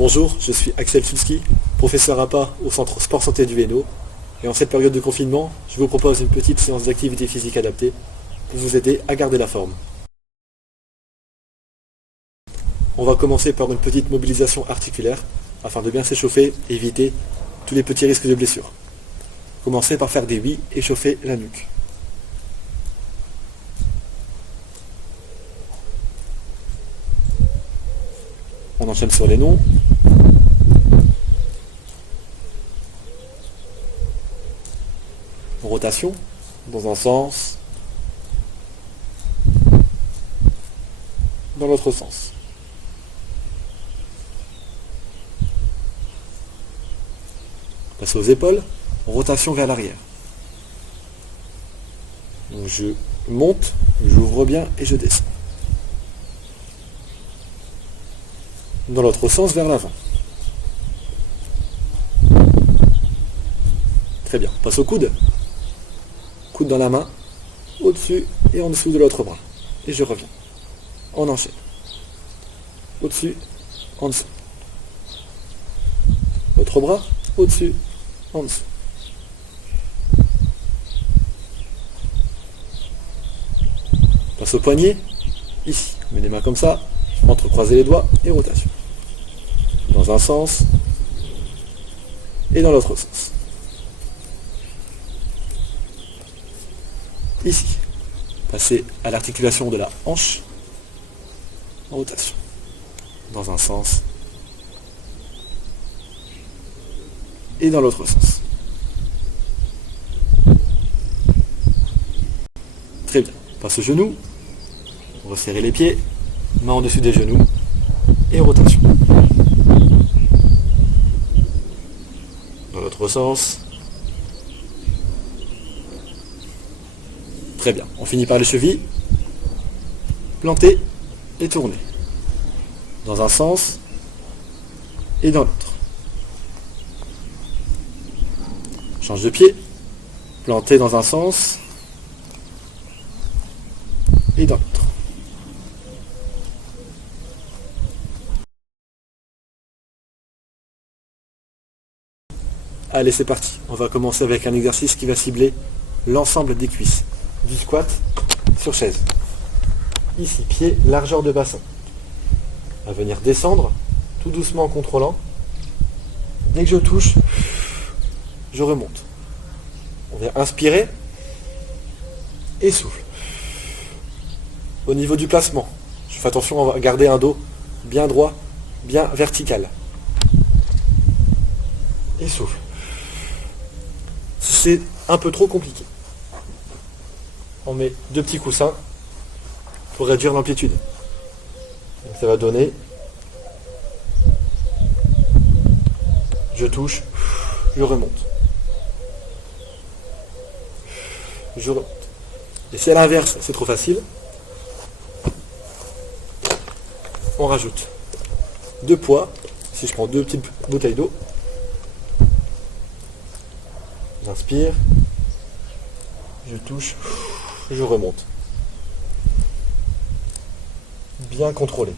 Bonjour, je suis Axel Sulski, professeur APA au Centre Sport Santé du Hainaut. Et en cette période de confinement, je vous propose une petite séance d'activité physique adaptée pour vous aider à garder la forme. On va commencer par une petite mobilisation articulaire afin de bien s'échauffer et éviter tous les petits risques de blessure. Commencez par faire des oui et chauffer la nuque. On enchaîne sur les noms. Rotation, dans un sens, dans l'autre sens. Passe aux épaules, rotation vers l'arrière. Donc je monte, j'ouvre bien et je descends. Dans l'autre sens, vers l'avant. Très bien. Passe au coude. Coude dans la main, au-dessus et en dessous de l'autre bras. Et je reviens. On enchaîne. Au-dessus, en dessous. L'autre bras, au-dessus, en dessous. Passe au poignet, ici. Mets les mains comme ça, entrecroisez les doigts et rotation. Dans un sens et dans l'autre sens. Ici, passez à l'articulation de la hanche en rotation. Dans un sens et dans l'autre sens. Très bien. Passe au genou, resserrez les pieds, main en dessus des genoux et rotation. Dans l'autre sens. Très bien. On finit par les chevilles. Planter et tourner. Dans un sens et dans l'autre. Change de pied. Planter dans un sens et dans l'autre. Allez, c'est parti. On va commencer avec un exercice qui va cibler l'ensemble des cuisses. Du squat sur chaise. Ici, pied, largeur de bassin. À venir descendre, tout doucement en contrôlant. Dès que je touche, je remonte. On vient inspirer et souffle. Au niveau du placement, je fais attention à garder un dos bien droit, bien vertical. Et souffle. Si c'est un peu trop compliqué, on met 2 petits coussins pour réduire l'amplitude. Donc ça va donner, je touche, je remonte. Je remonte. Et si à l'inverse c'est trop facile, on rajoute 2 poids. Si je prends 2 petites bouteilles d'eau, j'inspire, je touche, je remonte. Bien contrôlé.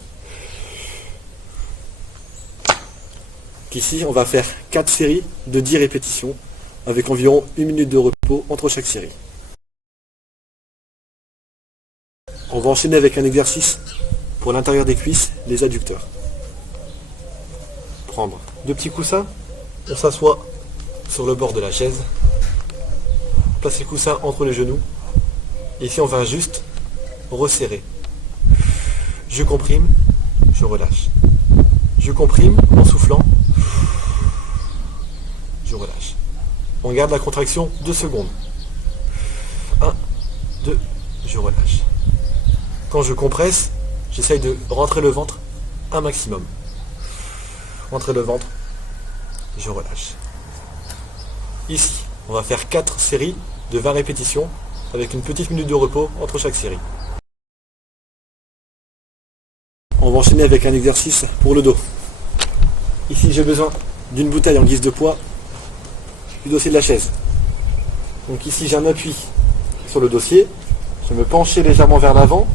Ici, on va faire 4 séries de 10 répétitions avec environ 1 minute de repos entre chaque série. On va enchaîner avec un exercice pour l'intérieur des cuisses, les adducteurs. Prendre 2 petits coussins, on s'assoit sur le bord de la chaise. Place les coussins entre les genoux. Ici, on va juste resserrer. Je comprime, je relâche. Je comprime en soufflant. Je relâche. On garde la contraction 2 secondes. 1, 2, je relâche. Quand je compresse, j'essaye de rentrer le ventre un maximum. Rentrer le ventre, je relâche. Ici, on va faire 4 séries de 20 répétitions avec une petite minute de repos entre chaque série. On va enchaîner avec un exercice pour le dos. Ici, j'ai besoin d'une bouteille en guise de poids du dossier de la chaise. Donc ici, j'ai un appui sur le dossier. Je vais me pencher légèrement vers l'avant,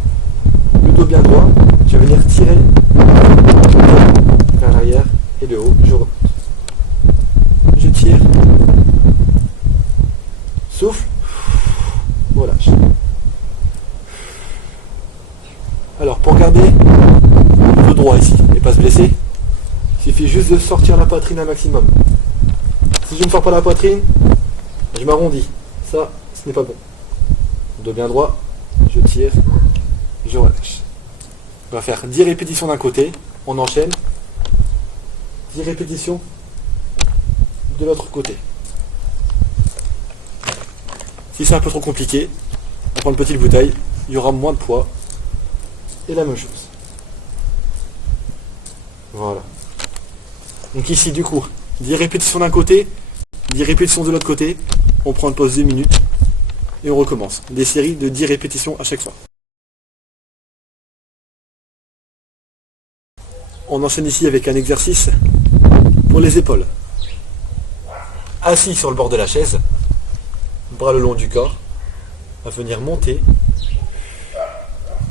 le dos bien droit. Je vais venir tirer vers l'arrière et et le haut, je remonte. Je tire. Souffle. Relâche. Alors pour garder le droit ici et pas se blesser, il suffit juste de sortir la poitrine un maximum. Si je ne sors pas la poitrine, je m'arrondis. Ça, ce n'est pas bon. Dos bien droit, je tire, je relâche. On va faire 10 répétitions d'un côté, on enchaîne. 10 répétitions de l'autre côté. Si c'est un peu trop compliqué, on prend une petite bouteille, il y aura moins de poids. Et la même chose. Voilà. Donc ici, du coup, 10 répétitions d'un côté, 10 répétitions de l'autre côté. On prend une pause de 2 minutes et on recommence. Des séries de 10 répétitions à chaque fois. On enchaîne ici avec un exercice pour les épaules. Assis sur le bord de la chaise, bras le long du corps, à venir monter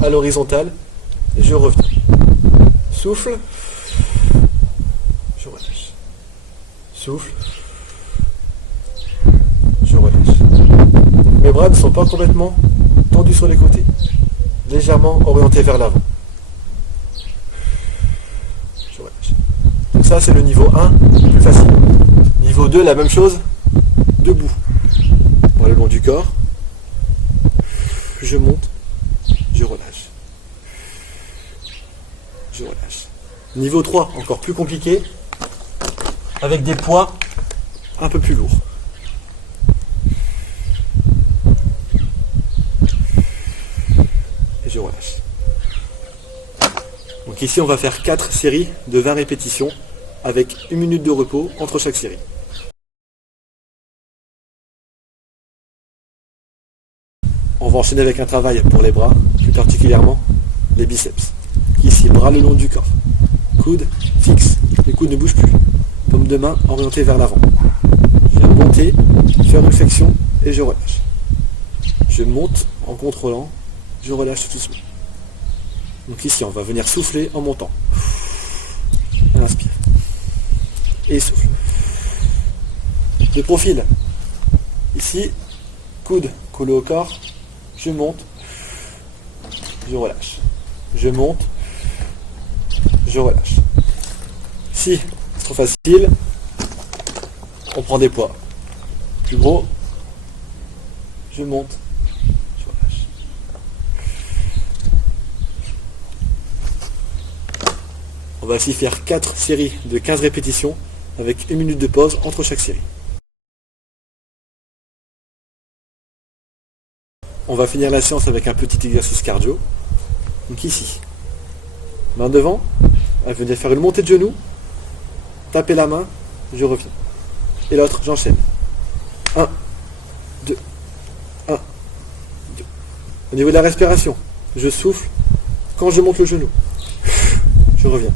à l'horizontale. Et je reviens. Souffle. Je relâche. Souffle. Je relâche. Mes bras ne sont pas complètement tendus sur les côtés. Légèrement orientés vers l'avant. Je relâche. Donc ça c'est le niveau 1, le plus facile. Niveau 2, la même chose. Debout. Bras le long du corps. Je monte. Je relâche. Je relâche. Niveau 3, encore plus compliqué, avec des poids un peu plus lourds. Et je relâche. Donc ici, on va faire 4 séries de 20 répétitions avec 1 minute de repos entre chaque série. On va enchaîner avec un travail pour les bras, plus particulièrement les biceps. Ici, bras le long du corps. Coude fixe. Les coudes ne bougent plus. Paume de main orientée vers l'avant. Je viens monter, faire une flexion et je relâche. Je monte en contrôlant. Je relâche tout doucement. Donc ici, on va venir souffler en montant. On inspire. Et souffle. De profil. Ici, coude collé au corps. Je monte. Je relâche. Je monte. Je relâche. Si c'est trop facile, on prend des poids. Plus gros, je monte, je relâche. On va aussi faire 4 séries de 15 répétitions avec 1 minute de pause entre chaque série. On va finir la séance avec un petit exercice cardio. Donc ici, main devant, elle venait faire une montée de genoux, taper la main, je reviens. Et l'autre, j'enchaîne. 1, 2, 1, 2. Au niveau de la respiration, je souffle quand je monte le genou. Je reviens.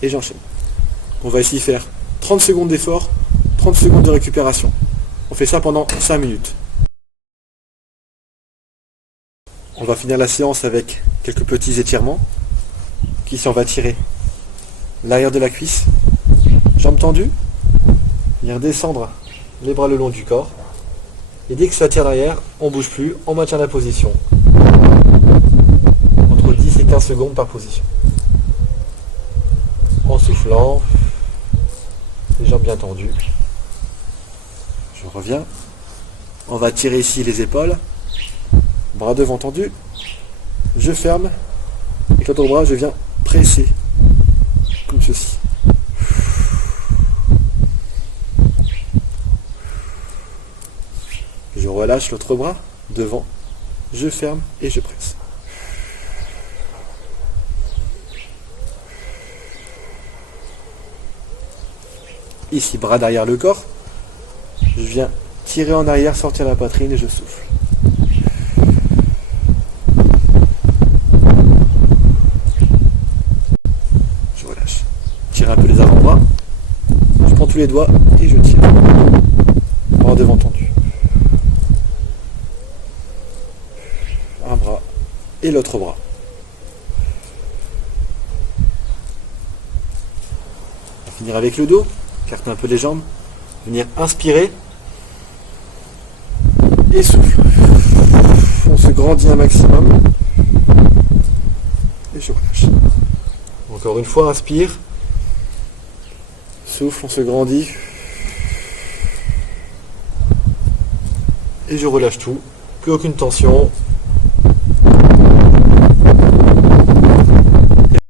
Et j'enchaîne. On va ici faire 30 secondes d'effort, 30 secondes de récupération. On fait ça pendant 5 minutes. On va finir la séance avec quelques petits étirements. Ici, on va tirer l'arrière de la cuisse, jambes tendues, venir descendre les bras le long du corps. Et dès que ça tire l'arrière, on ne bouge plus, on maintient la position. Entre 10 et 15 secondes par position. En soufflant, les jambes bien tendues. Je reviens. On va tirer ici les épaules. Bras devant tendus. Je ferme. Avec l'autre bras, je viens presser. Comme ceci. Je relâche l'autre bras devant. Je ferme et je presse. Ici, bras derrière le corps. Je viens tirer en arrière, sortir la poitrine et je souffle. Je relâche. Tire un peu les avant-bras. Je prends tous les doigts et je tire. Bras devant tendu. Un bras et l'autre bras. finir avec le dos, écarter un peu les jambes, venir inspirer et souffle. On se grandit un maximum et je relâche. Encore une fois, inspire, souffle, on se grandit et je relâche tout, plus aucune tension.